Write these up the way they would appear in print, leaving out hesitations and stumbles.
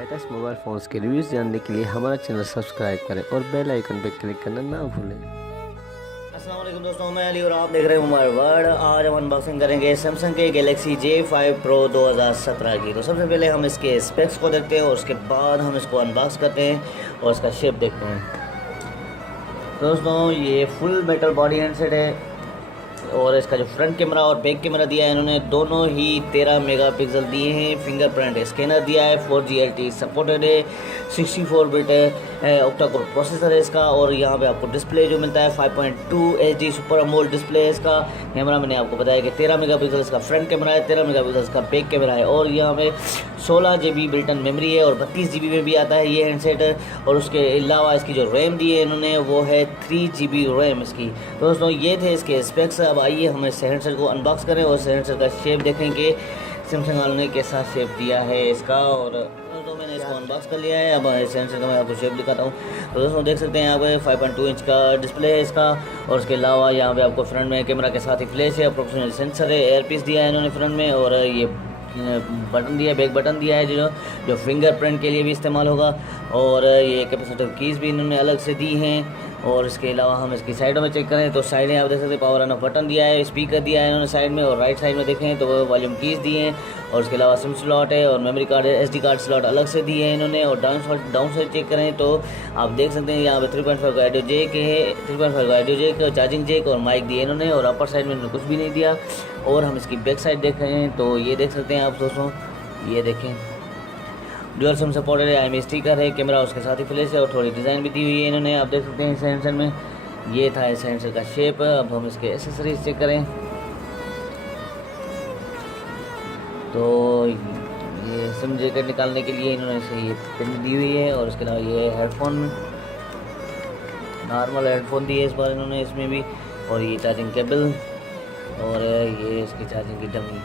Latest mobile phones के reviews जानने के लिए हमारा चैनल सब्सक्राइब करें और बेल आइकन पर क्लिक करना ना भूलें। अस्सलाम वालेकुम दोस्तों, मैं अली और आप देख रहे हैं मोबाइल वर्ल्ड। आज हम अनबॉक्सिंग करेंगे सैमसंग के गैलेक्सी J5 Pro 2017 की। तो सबसे पहले हम इसके स्पेक्स को देखते हैं और उसके बाद हम इसको अनबॉक्स करते हैं और इसका शेप देखते हैं। दोस्तों, ये फुल मेटल बॉडी हैंडसेट है और इसका जो फ्रंट कैमरा और बैक कैमरा दिया है इन्होंने दोनों ही 13 मेगापिक्सल दिए हैं। फिंगरप्रिंट स्कैनर दिया है, 4G LTE सपोर्टेड है, 64 बिट ऑक्टा कोर प्रोसेसर है इसका। और यहाँ पे आपको डिस्प्ले जो मिलता है 5.2 HD सुपर अमोलेड डिस्प्ले है इसका। कैमरा मैंने आपको बताया कि 13 मेगापिक्सल इसका फ्रंट कैमरा है, 13 मेगापिक्सल इसका बैक कैमरा है। और यहाँ पे 16 GB बिल्टन मेमोरी है और 32 GB में भी आता है ये हैंडसेट। और उसके अलावा इसकी जो रैम दी है इन्होंने वो है 3 GB रैम इसकी। तो दोस्तों, ये थे इसके स्पेक्स। अब आइए हम इस हैंडसेट को अनबॉक्स करें और इस हैंडसेट का शेप देखेंगे सैमसंग वालों ने कैसा शेप दिया है इसका। और दोस्तों, मैंने इसको अनबॉक्स कर लिया है। अब इस हैंडसेट का मैं आपको शेप दिखाता हूँ। तो दोस्तों, देख सकते हैं यहाँ पे 5.2 इंच का डिस्प्ले है इसका। और उसके अलावा यहाँ पे आपको फ्रंट में कैमरा के साथ ही फ्लैश है, प्रोफेशनल सेंसर है, एयरपीस दिया है इन्होंने फ्रंट में। और ये बटन दिया है, बैक बटन दिया है जो फिंगरप्रिंट के लिए भी इस्तेमाल होगा। और ये कैपेसिटर कीज़ भी इन्होंने अलग से दी हैं। और इसके अलावा हम इसकी साइडों में चेक करें तो साइड में आप देख सकते हैं पावर ऑन ऑफ बटन दिया है, स्पीकर दिया है इन्होंने साइड में। और राइट साइड में देखें तो वॉल्यूम कीज़ दिए हैं। और उसके अलावा सिम स्लॉट है और memory card SD card slot अलग से दिए हैं इन्होंने। और डाउन साइड चेक करें तो आप देख सकते हैं यहाँ पे 3.5 का ऑडियो जैक है, 3.5 का ऑडियो जैक, चार्जिंग जैक और माइक दिए इन्होंने। और अपर साइड में कुछ भी नहीं दिया। और हम इसकी बैक साइड देख रहे हैं तो ये देख सकते हैं आप दोस्तों, ये देखें डुअल सिम सपोर्टेड है, IMEI स्टिकर है, कैमरा उसके साथ ही फ्लैश है और थोड़ी डिज़ाइन भी दी हुई है इन्होंने। आप देख सकते हैं इस हैंडसेट में। ये था इस हैंडसेट का शेप। अब हम इसके एसेसरीज चेक करें तो ये सिम जैकेट निकालने के लिए इन्होंने इसे ये पिन दी हुई है। और उसके अलावा ये हेडफोन, नॉर्मल हेडफोन दिए इस बार इन्होंने इसमें भी। और ये चार्जिंग केबल और ये इसकी चार्जिंग की डमी।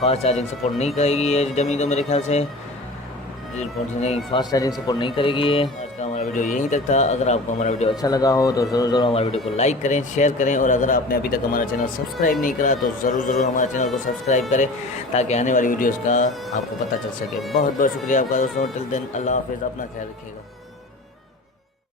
फास्ट चार्जिंग सपोर्ट नहीं करेगी ये डमी तो मेरे ख्याल से नहीं, फास्ट चार्जिंग सपोर्ट नहीं करेगी ये। आज का हमारा वीडियो यहीं तक था। अगर आपको हमारा वीडियो अच्छा लगा हो तो ज़रूर हमारे वीडियो को लाइक करें, शेयर करें। और अगर आपने अभी तक हमारा चैनल सब्सक्राइब नहीं करा तो ज़रूर हमारे चैनल को सब्सक्राइब करें ताकि आने वाली वीडियोज़ का आपको पता चल सके। बहुत बहुत शुक्रिया आपका दोस्तों। टिल देन अल्लाह हाफिज़, अपना ख्याल रखिएगा।